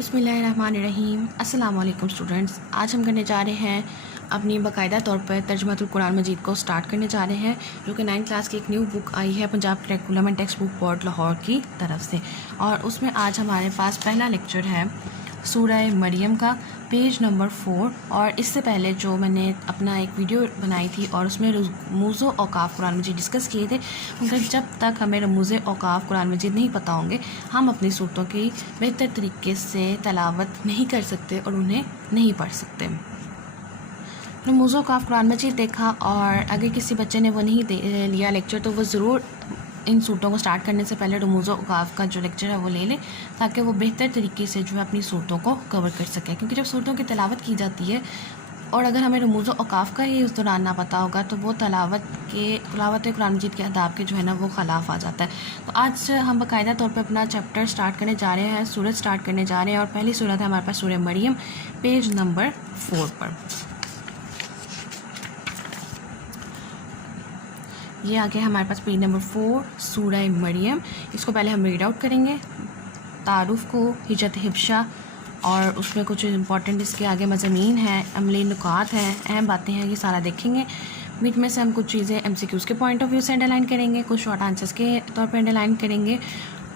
بسم اللہ الرحمن الرحیم۔ السلام علیکم اسٹوڈنٹس، آج ہم کرنے جا رہے ہیں اپنی باقاعدہ طور پر ترجمۃ القرآن مجید کو سٹارٹ کرنے جا رہے ہیں، جو کہ 9th کلاس کی ایک نیو بک آئی ہے Punjab curriculum and text book board Lahore کی طرف سے، اور اس میں آج ہمارے پاس پہلا لیکچر ہے سورہ مریم کا، پیج نمبر 4۔ اور اس سے پہلے جو میں نے اپنا ایک ویڈیو بنائی تھی اور اس میں رموز و اوقاف قرآن مجید ڈسکس کیے تھے، مگر جب تک ہمیں رموز اوقاف قرآن مجید نہیں پتہ ہوں گے ہم اپنی صورتوں کی بہتر طریقے سے تلاوت نہیں کر سکتے اور انہیں نہیں پڑھ سکتے۔ رموز و اوقاف قرآن مجید دیکھا، اور اگر کسی بچے نے وہ نہیں لیا لیکچر تو وہ ضرور ان صورتوں کو سٹارٹ کرنے سے پہلے رموز و اوقاف کا جو لیکچر ہے وہ لے لے، تاکہ وہ بہتر طریقے سے جو ہے اپنی صورتوں کو کور کر سکے، کیونکہ جب صورتوں کی تلاوت کی جاتی ہے اور اگر ہمیں رموز و اوقاف کا ہی اس دوران نہ پتہ ہوگا تو وہ تلاوت قرآن مجید کے آداب کے جو ہے نا وہ خلاف آ جاتا ہے۔ تو آج ہم باقاعدہ طور پہ اپنا چیپٹر سٹارٹ کرنے جا رہے ہیں، سورت سٹارٹ کرنے جا رہے ہیں، اور پہلی سورت ہے ہمارے پاس سورہ مریم، پیج نمبر 4 پر۔ یہ آ گیا ہمارے پاس پیج نمبر 4 سورہ مریم۔ اس کو پہلے ہم ریڈ آؤٹ کریں گے، تعارف کو، ہجرت حبشہ، اور اس میں کچھ امپورٹنٹ اس کے آگے مضامین ہیں، عملی نکات ہیں، اہم باتیں ہیں، یہ سارا دیکھیں گے۔ بیچ میں سے ہم کچھ چیزیں MCQs کے پوائنٹ آف ویو سے انڈرلائن کریں گے، کچھ شارٹ آنسرس کے طور پہ انڈرلائن کریں گے،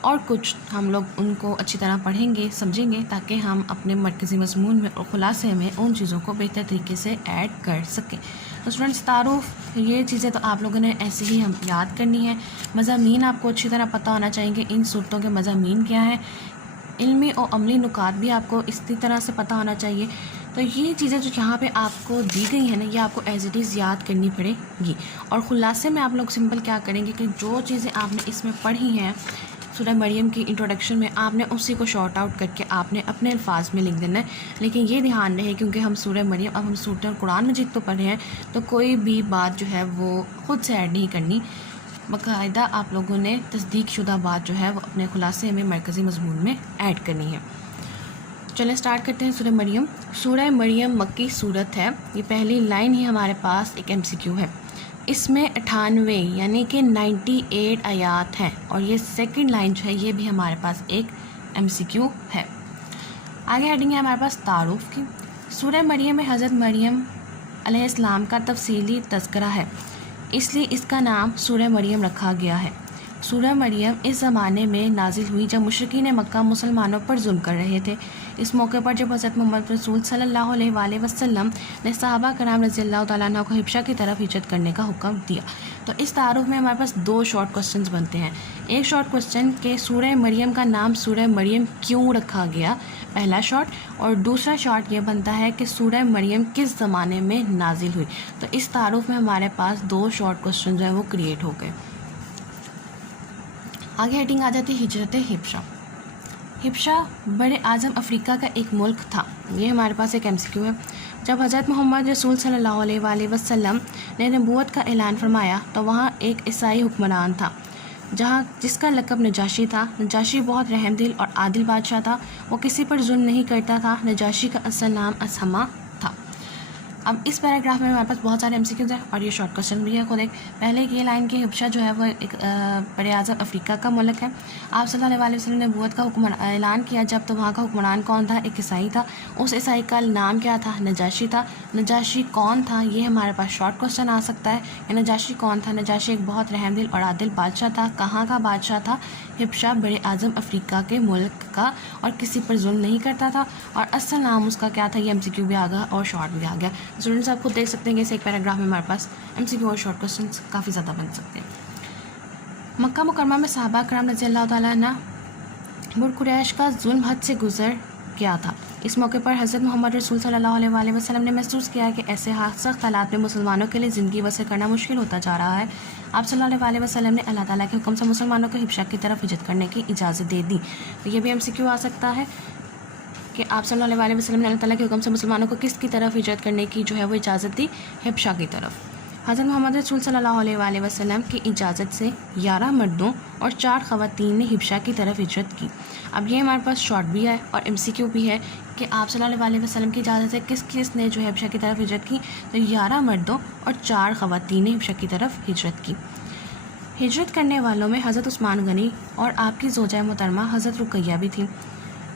اور کچھ ہم لوگ ان کو اچھی طرح پڑھیں گے، سمجھیں گے، تاکہ ہم اپنے مرکزی مضمون میں اور خلاصے میں ان چیزوں کو بہتر طریقے سے ایڈ کر سکیں۔ تو اسٹوڈنٹس، تعارف، یہ چیزیں تو آپ لوگوں نے ایسے ہی ہم یاد کرنی ہے۔ مضامین آپ کو اچھی طرح پتہ ہونا چاہیے کہ ان صورتوں کے مضامین کیا ہیں۔ علمی اور عملی نکات بھی آپ کو اسی طرح سے پتہ ہونا چاہیے۔ تو یہ چیزیں جو یہاں پہ آپ کو دی گئی ہیں نا، یہ آپ کو ایز اٹ از یاد کرنی پڑے گی، اور خلاصے میں آپ لوگ سمپل کیا کریں گے کہ جو چیزیں آپ نے اس میں پڑھی ہیں سورہ مریم کی انٹروڈکشن میں، آپ نے اسی کو شارٹ آؤٹ کر کے آپ نے اپنے الفاظ میں لکھ دینا ہے۔ لیکن یہ دھیان رہے، کیونکہ ہم سورہ مریم، اب ہم سورۃ القرآن مجید تو پڑھ رہے ہیں، تو کوئی بھی بات جو ہے وہ خود سے ایڈ نہیں کرنی، باقاعدہ آپ لوگوں نے تصدیق شدہ بات جو ہے وہ اپنے خلاصے میں مرکزی مضمون میں ایڈ کرنی ہے۔ چلیں سٹارٹ کرتے ہیں سورہ مریم۔ سورہ مریم مکی صورت ہے، یہ پہلی لائن ہی ہمارے پاس ایک MCQ ہے۔ اس میں 98 یعنی کہ 98 آیات ہیں، اور یہ سیکنڈ لائن جو ہے یہ بھی ہمارے پاس ایک MCQ ہے۔ آگے ہیڈنگ ہے ہمارے پاس تعارف کی۔ سورہ مریم میں حضرت مریم علیہ السلام کا تفصیلی تذکرہ ہے، اس لیے اس کا نام سورہ مریم رکھا گیا ہے۔ سورہ مریم اس زمانے میں نازل ہوئی جب مشرکین مکہ مسلمانوں پر ظلم کر رہے تھے۔ اس موقع پر جب حضرت محمد رسول صلی اللہ علیہ وآلہ وسلم نے صحابہ کرام رضی اللہ تعالیٰ عنہ کو حبشہ کی طرف ہجرت کرنے کا حکم دیا، تو اس تعارف میں ہمارے پاس 2 شارٹ کوسچنز بنتے ہیں۔ ایک شارٹ کوسچن کہ سورہ مریم کا نام سورہ مریم کیوں رکھا گیا، پہلا شارٹ، اور دوسرا شارٹ یہ بنتا ہے کہ سورہ مریم کس زمانے میں نازل ہوئی۔ تو اس تعارف میں ہمارے پاس 2 شارٹ کوسچن جو ہیں وہ کریٹ ہو گئے۔ آگے ہیڈنگ آ جاتی ہے ہجرت حبشہ۔ حبشہ بر اعظم افریقہ کا ایک ملک تھا، یہ ہمارے پاس ایک MCQ ہے۔ جب حضرت محمد رسول صلی اللہ علیہ وآلہ وسلم نے نبوت کا اعلان فرمایا تو وہاں ایک عیسائی حکمران تھا جس کا لقب نجاشی تھا۔ نجاشی بہت رحم دل اور عادل بادشاہ تھا، وہ کسی پر ظلم نہیں کرتا تھا۔ نجاشی کا اصل نام اسہمہ تھا۔ اب اس پیراگراف میں ہمارے پاس بہت سارے MCQs ہیں، اور یہ شارٹ کوسچن بھی ہے۔ خود ایک پہلے کی یہ لائن کی حبشہ جو ہے وہ ایک بر اعظم افریقہ کا ملک ہے۔ آپ صلی اللہ علیہ وسلم نے نبوت کا اعلان کیا جب، تو وہاں کا حکمران کون تھا؟ ایک عیسائی تھا۔ اس عیسائی کا نام کیا تھا؟ نجاشی تھا۔ نجاشی کون تھا؟ یہ ہمارے پاس شارٹ کوسچن آ سکتا ہے کہ نجاشی کون تھا۔ نجاشی ایک بہت رحم دل اور عادل بادشاہ تھا۔ کہاں کا بادشاہ تھا؟ حبشہ بر اعظم افریقہ کے ملک کا، اور کسی پر ظلم نہیں کرتا تھا۔ اور اصل نام اس کا کیا تھا؟ یہ MCQ بھی آ گیا اور شارٹ بھی آ گیا۔ اسٹوڈنٹس آپ خود دیکھ سکتے ہیں کہ اس ایک پیراگراف میں ہمارے پاس MCQ اور شارٹ کوسچنس کافی زیادہ بن سکتے ہیں۔ مکہ مکرمہ میں صحابہ کرام رضی اللہ تعالیٰ عنہ قریش کا ظلم حد سے گزر گیا تھا۔ اس موقع پر حضرت محمد رسول صلی اللہ علیہ وآلہ وسلم نے محسوس کیا کہ ایسے سخت حالات میں مسلمانوں کے لیے زندگی بسر کرنا مشکل ہوتا جا رہا ہے۔ آپ صلی اللہ علیہ وسلم نے اللہ تعالیٰ کے حکم سے مسلمانوں کو حبشہ کی طرف ہجرت کرنے کی اجازت دے دی۔ تو یہ بھی MCQ آ سکتا ہے کہ آپ صلی اللہ علیہ وسلم نے اللہ تعالیٰ کے حکم سے مسلمانوں کو کس کی طرف ہجرت کرنے کی جو ہے وہ اجازت دی؟ حبشہ کی طرف۔ حضرت محمد رسول صلی اللہ علیہ وآلہ وسلم کی اجازت سے 11 مردوں اور 4 خواتین نے حبشہ کی طرف ہجرت کی۔ اب یہ ہمارے پاس شارٹ بھی ہے اور MCQ بھی ہے کہ آپ صلی اللہ علیہ وسلم کی اجازت سے کس نے جو ہے حبشہ کی طرف ہجرت کی؟ تو 11 مردوں اور 4 خواتین نے حبشہ کی طرف ہجرت کی۔ ہجرت کرنے والوں میں حضرت عثمان غنی اور آپ کی زوجہ محترمہ حضرت رقیہ بھی تھیں۔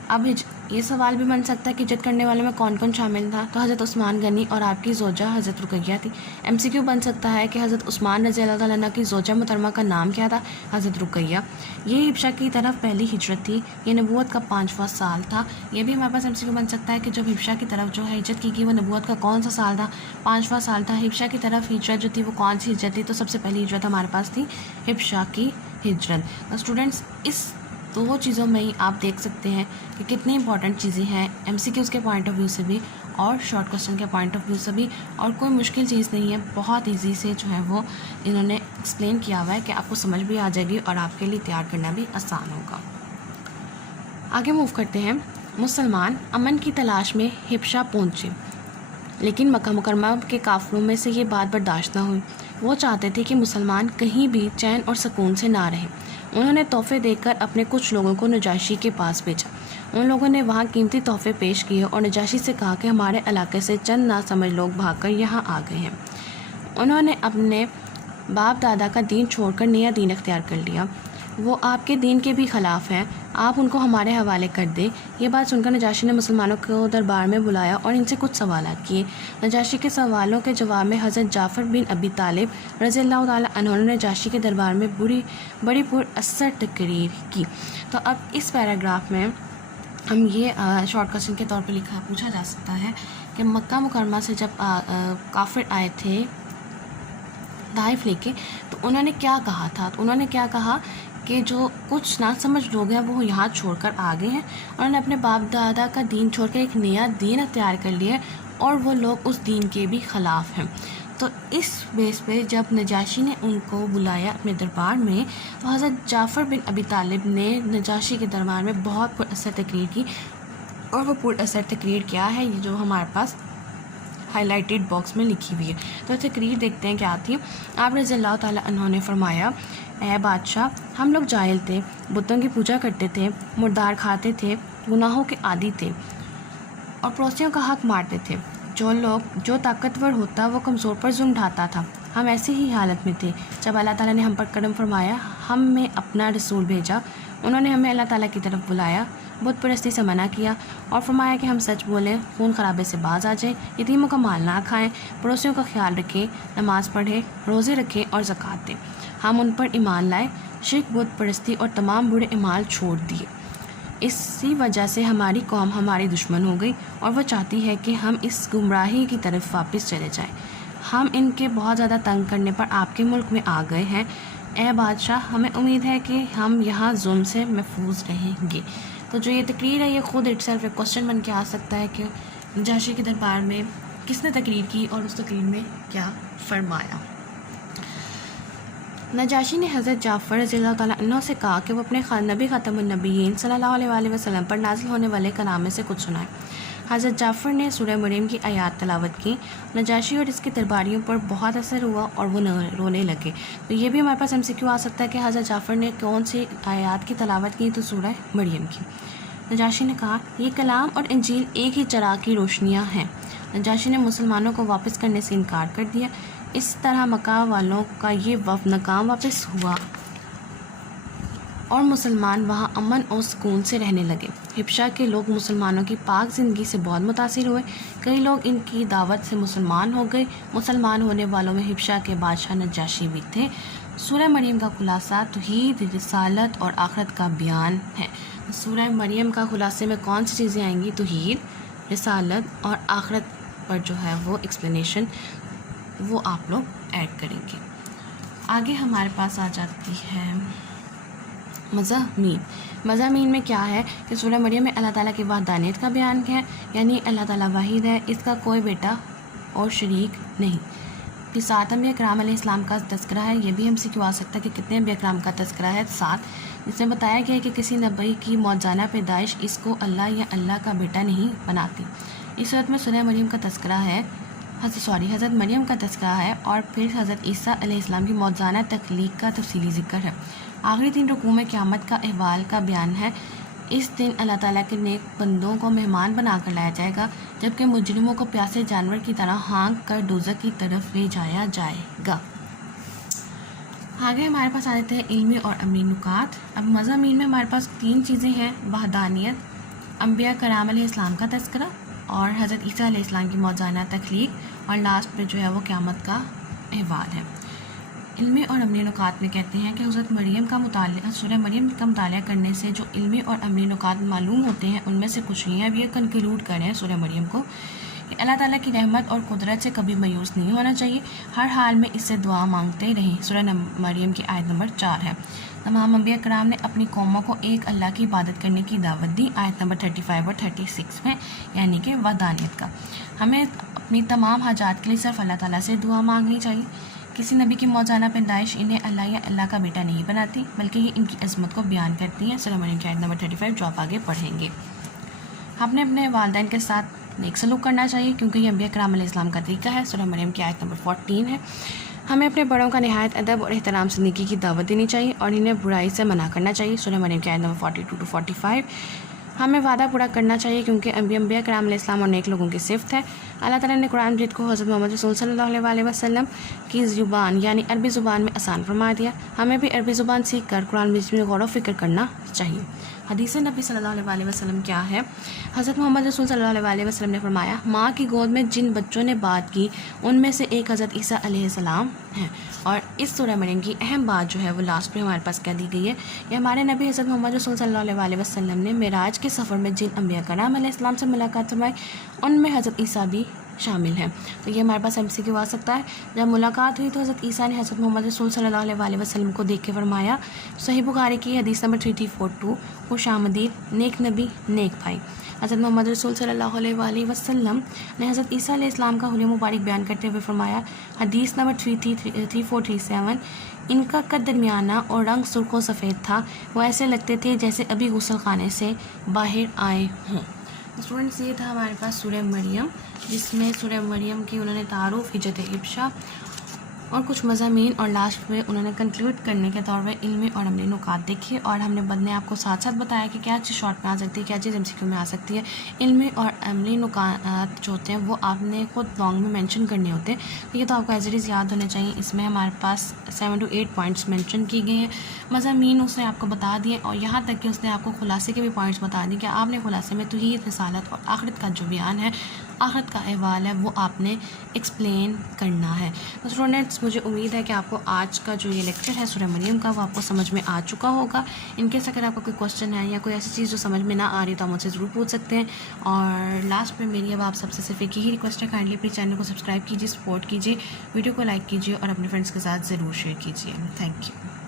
اب یہ سوال بھی بن سکتا ہے کہ ہجرت کرنے والوں میں کون کون شامل تھا، تو حضرت عثمان غنی اور آپ کی زوجہ حضرت رقیہ تھی۔ MCQ بن سکتا ہے کہ حضرت عثمان رضی اللہ تعالیٰ عنہ کی زوجہ محترمہ کا نام کیا تھا، حضرت رقیہ۔ یہ حبشہ کی طرف پہلی ہجرت تھی، یہ نبوت کا 5واں سال تھا۔ یہ بھی ہمارے پاس MCQ بن سکتا ہے کہ جب حبشہ کی طرف جو ہے ہجرت کی وہ نبوت کا کون سا سال تھا، 5واں سال تھا۔ حبشہ کی طرف ہجرت جو تھی وہ کون سی ہجرت تھی، تو سب سے پہلی ہجرت ہمارے پاس تھی حبشہ کی ہجرت۔ اسٹوڈنٹس اس دو چیزوں میں ہی آپ دیکھ سکتے ہیں کہ کتنی امپورٹنٹ چیزیں ہیں MCQs کے پوائنٹ آف ویو سے بھی اور شارٹ کوسچن کے پوائنٹ آف ویو سے بھی، اور کوئی مشکل چیز نہیں ہے، بہت ایزی سے جو ہے وہ انہوں نے ایکسپلین کیا ہوا ہے کہ آپ کو سمجھ بھی آ جائے گی اور آپ کے لیے تیار کرنا بھی آسان ہوگا۔ آگے موو کرتے ہیں۔ مسلمان امن کی تلاش میں حبشہ پہنچے، لیکن مکہ مکرمہ کے کافروں میں سے یہ بات برداشت نہ ہوئی۔ وہ چاہتے تھے کہ مسلمان کہیں بھی چین اور سکون سے نہ رہیں۔ انہوں نے تحفے دے کر اپنے کچھ لوگوں کو نجاشی کے پاس بھیجا۔ ان لوگوں نے وہاں قیمتی تحفے پیش کیے اور نجاشی سے کہا کہ ہمارے علاقے سے چند ناسمجھ لوگ بھاگ کر یہاں آ گئے ہیں۔ انہوں نے اپنے باپ دادا کا دین چھوڑ کر نیا دین اختیار کر لیا، وہ آپ کے دین کے بھی خلاف ہیں، آپ ان کو ہمارے حوالے کر دیں۔ یہ بات سن کر نجاشی نے مسلمانوں کو دربار میں بلایا اور ان سے کچھ سوالات کیے۔ نجاشی کے سوالوں کے جواب میں حضرت جعفر بن ابی طالب رضی اللہ تعالیٰ عنہ نے نجاشی کے دربار میں بڑی پر اثر تقریر کی۔ تو اب اس پیراگراف میں ہم یہ شارٹ کوسچن کے طور پہ پوچھا جا سکتا ہے کہ مکہ مکرمہ سے جب کافر آئے تھے طائف لے کے، تو انہوں نے کیا کہا تھا؟ تو انہوں نے کیا کہا کہ جو کچھ ناسمجھ لوگ ہیں وہ یہاں چھوڑ کر آ گئے ہیں، انہوں نے اپنے باپ دادا کا دین چھوڑ کے ایک نیا دین اختیار کر لیا ہے اور وہ لوگ اس دین کے بھی خلاف ہیں۔ تو اس بیس پہ جب نجاشی نے ان کو بلایا اپنے دربار میں، تو حضرت جعفر بن ابی طالب نے نجاشی کے دربار میں بہت پر اثر تقریر کی، اور وہ پر اثر تقریر کیا ہے یہ جو ہمارے پاس ہائی لائٹڈ باکس میں لکھی ہوئی ہے۔ تو تقریر دیکھتے ہیں کیا تھی۔ آپ رضی اللہ تعالیٰ عنہ نے فرمایا، اے بادشاہ، ہم لوگ جاہل تھے، بتوں کی پوجا کرتے تھے، مردار کھاتے تھے، گناہوں کے عادی تھے اور پڑوسیوں کا حق مارتے تھے۔ جو طاقتور ہوتا وہ کمزور پر ظلم ڈھاتا تھا۔ ہم ایسی ہی حالت میں تھے جب اللہ تعالیٰ نے ہم پر کرم فرمایا، ہم میں اپنا رسول بھیجا، انہوں نے ہمیں اللہ تعالیٰ کی طرف بلایا، بت پرستی سے منع کیا اور فرمایا کہ ہم سچ بولیں، خون خرابے سے باز آ جائیں، یتیموں کا مال نہ کھائیں، پڑوسیوں کا خیال رکھیں، نماز پڑھیں، روزے رکھیں اور زکوٰۃ دیں۔ ہم ان پر ایمان لائے، شرک، بت پرستی اور تمام برے اعمال چھوڑ دیے۔ اسی وجہ سے ہماری قوم ہماری دشمن ہو گئی اور وہ چاہتی ہے کہ ہم اس گمراہی کی طرف واپس چلے جائیں۔ ہم ان کے بہت زیادہ تنگ کرنے پر آپ کے ملک میں آ گئے ہیں۔ اے بادشاہ، ہمیں امید ہے کہ ہم یہاں ظلم سے محفوظ رہیں گے۔ تو جو یہ تقریر ہے یہ خود اٹ سیلف ایک کوسچن بن کے آ سکتا ہے کہ نجاشی کے دربار میں کس نے تقریر کی اور اس تقریر میں کیا فرمایا۔ نجاشی نے حضرت جعفر رضی اللہ تعالیٰ عنہ سے کہا کہ وہ اپنے نبی خاتم النبیین صلی اللہ علیہ وآلہ وسلم پر نازل ہونے والے کلام میں سے کچھ سنائے۔ حضرت جعفر نے سورہ مریم کی آیات تلاوت کی۔ نجاشی اور اس کے درباریوں پر بہت اثر ہوا اور وہ رونے لگے۔ تو یہ بھی ہمارے پاس MCQ آ سکتا ہے کہ حضرت جعفر نے کون سی آیات کی تلاوت کی؟ تو سورہ مریم کی۔ نجاشی نے کہا، یہ کلام اور انجیل ایک ہی چراغ کی روشنیاں ہیں۔ نجاشی نے مسلمانوں کو واپس کرنے سے انکار کر دیا۔ اس طرح مکہ والوں کا یہ وفد ناکام واپس ہوا اور مسلمان وہاں امن اور سکون سے رہنے لگے۔ حبشہ کے لوگ مسلمانوں کی پاک زندگی سے بہت متاثر ہوئے، کئی لوگ ان کی دعوت سے مسلمان ہو گئے۔ مسلمان ہونے والوں میں حبشہ کے بادشاہ نجاشی بھی تھے۔ سورہ مریم کا خلاصہ توحید، رسالت اور آخرت کا بیان ہے۔ سورہ مریم کا خلاصے میں کون سی چیزیں آئیں گی؟ توحید، رسالت اور آخرت پر جو ہے وہ ایکسپلینیشن وہ آپ لوگ ایڈ کریں گے۔ آگے ہمارے پاس آ جاتی ہے مضامین۔ مضامین میں کیا ہے کہ سورہ مریم میں اللہ تعالیٰ کی وحدانیت کا بیان ہے، یعنی اللہ تعالیٰ واحد ہے، اس کا کوئی بیٹا اور شریک نہیں۔ پھر 7 انبیاء کرام علیہ السلام کا تذکرہ ہے۔ یہ بھی ہم سے کیوں آ سکتا ہے کہ کتنے انبیاء کرام کا تذکرہ ہے؟ 7۔ جس میں بتایا گیا ہے کہ کسی نبی کی موجزانہ پیدائش اس کو اللہ یا اللہ کا بیٹا نہیں بناتی۔ اس صورت میں سورہ مریم کا تذکرہ ہے، حضرت مریم کا تذکرہ ہے، اور پھر حضرت عیسیٰ علیہ السلام کی موجزانہ تخلیق کا تفصیلی ذکر ہے۔ آخری 3 رکوع میں قیامت کا احوال کا بیان ہے۔ اس دن اللہ تعالیٰ کے نیک بندوں کو مہمان بنا کر لایا جائے گا، جبکہ مجرموں کو پیاسے جانور کی طرح ہانک کر دوزخ کی طرف لے جایا جائے گا۔ آگے ہمارے پاس آ جاتے ہیں علمی اور عملی نکات۔ اب مضامین میں ہمارے پاس 3 چیزیں ہیں، وحدانیت، انبیاء کرام علیہ السلام کا تذکرہ اور حضرت عیسیٰ علیہ السلام کی موجانہ تخلیق اور لاسٹ پہ جو ہے وہ قیامت کا احوال ہے۔ علمی اور عملی نکات میں کہتے ہیں کہ حضرت مریم کا مطالعہ سورہ مریم کا مطالعہ کرنے سے جو علمی اور عملی نکات معلوم ہوتے ہیں ان میں سے کچھ ہی ہیں۔ اب یہ کنکلوڈ کریں سورہ مریم کو کہ اللہ تعالیٰ کی رحمت اور قدرت سے کبھی مایوس نہیں ہونا چاہیے، ہر حال میں اس سے دعا مانگتے رہیں۔ سورہ مریم کی آیت نمبر 4 ہے۔ تمام انبیاء کرام نے اپنی قوموں کو ایک اللہ کی عبادت کرنے کی دعوت دی، آیت نمبر 35 اور 36 میں، یعنی کہ وحدانیت کا۔ ہمیں اپنی تمام حاجات کے لیے صرف اللہ تعالیٰ سے دعا مانگنی چاہیے۔ کسی نبی کی موجانہ پیدائش انہیں اللہ یا اللہ کا بیٹا نہیں بناتی، بلکہ یہ ان کی عظمت کو بیان کرتی ہیں۔ سورہ مریم کی آیت نمبر 35 جو آپ آگے پڑھیں گے۔ ہم نے اپنے والدین کے ساتھ نیک سلوک کرنا چاہیے کیونکہ یہ انبیاء کرام علیہ السلام کا طریقہ ہے۔ سورہ مریم کی آیت نمبر 14 ہے۔ ہمیں اپنے بڑوں کا نہایت ادب اور احترام سے نیکی کی دعوت دینی چاہیے اور انہیں برائی سے منع کرنا چاہیے۔ سورہ مریم کی آیت نمبر 42 to 45۔ ہمیں وعدہ پورا کرنا چاہیے کیونکہ انبیاء کرام علیہ السلام اور نیک لوگوں کی صفت ہے۔ اللہ تعالیٰ نے قرآن مجید کو حضرت محمد رسول صلی اللہ علیہ وسلم کی زبان یعنی عربی زبان میں آسان فرما دیا۔ ہمیں بھی عربی زبان سیکھ کر قرآن مجید میں غور و فکر کرنا چاہیے۔ حدیث نبی صلی اللہ علیہ وسلم کیا ہے؟ حضرت محمد رسول صلی اللہ علیہ وسلم نے فرمایا، ماں کی گود میں جن بچوں نے بات کی ان میں سے ایک حضرت عیسیٰ علیہ السلام ہیں، اور اس سورہ مریم کی اہم بات جو ہے وہ لاسٹ پہ ہمارے پاس کہہ دی گئی ہے۔ یہ ہمارے نبی حضرت محمد رسول صلی اللہ علیہ وسلم نے معراج کے سفر میں جن انبیاء کرام علیہ السلام سے ملاقات فرمائی ان میں حضرت عیسیٰ بھی شامل ہیں۔ تو یہ ہمارے پاس MCQ آ سکتا ہے۔ جب ملاقات ہوئی تو حضرت عیسیٰ نے حضرت محمد رسول صلی اللہ علیہ وسلم کو دیکھ کے فرمایا، صحیح بخاری کی حدیث نمبر 3342، خوش آمدید نیک نبی نیک بھائی۔ حضرت محمد رسول صلی اللہ علیہ وسلم نے حضرت عیسیٰ علیہ السلام کا حلیہ مبارک بیان کرتے ہوئے فرمایا، حدیث نمبر 3437، ان کا قد درمیانہ اور رنگ سرخ و سفید تھا، وہ ایسے لگتے تھے جیسے ابھی غسل خانے سے باہر آئے ہوں۔ اسٹوڈنٹس یہ تھا ہمارے پاس سورہ مریم، جس میں سورہ مریم کی انہوں نے تعارف، حجت ابشا اور کچھ مضامین، اور لاسٹ میں انہوں نے کنکلوڈ کرنے کے طور پہ علمی اور عملی نکات دیکھے، اور ہم نے آپ کو ساتھ ساتھ بتایا کہ کیا چیز شارٹ میں آ سکتی ہے، کیا چیز MCQ میں آ سکتی ہے۔ علمی اور عملی نکات جو ہوتے ہیں وہ آپ نے خود لانگ میں مینشن کرنے ہوتے ہیں، یہ تو آپ کو ایز اٹ از یاد ہونے چاہیے۔ اس میں ہمارے پاس 7 to 8 پوائنٹس مینشن کی گئے ہیں، مضامین اس نے آپ کو بتا دیے، اور یہاں تک کہ اس نے آپ کو خلاصے کے بھی پوائنٹس بتا دیے کہ آپ نے خلاصے میں توحید، رسالت اور آخرت کا جو بیان ہے، آخرت کا احوال ہے، وہ آپ نے ایکسپلین کرنا ہے۔ تو اسٹوڈنٹس مجھے امید ہے کہ آپ کو آج کا جو یہ لیکچر ہے سورہ مریم کا وہ آپ کو سمجھ میں آ چکا ہوگا۔ ان کیس اگر آپ کو کوئی کوشچن ہے یا کوئی ایسی چیز جو سمجھ میں نہ آ رہی تو آپ مجھ سے ضرور پوچھ سکتے ہیں۔ اور لاسٹ میں میری اب آپ سب سے صرف ایک ہی ریکویسٹ ہے، کائنڈلی اپنے چینل کو سبسکرائب کیجیے، سپورٹ کیجیے، ویڈیو کو لائک کیجیے اور اپنے فرینڈس کے ساتھ ضرور شیئر کیجیے۔ Thank you.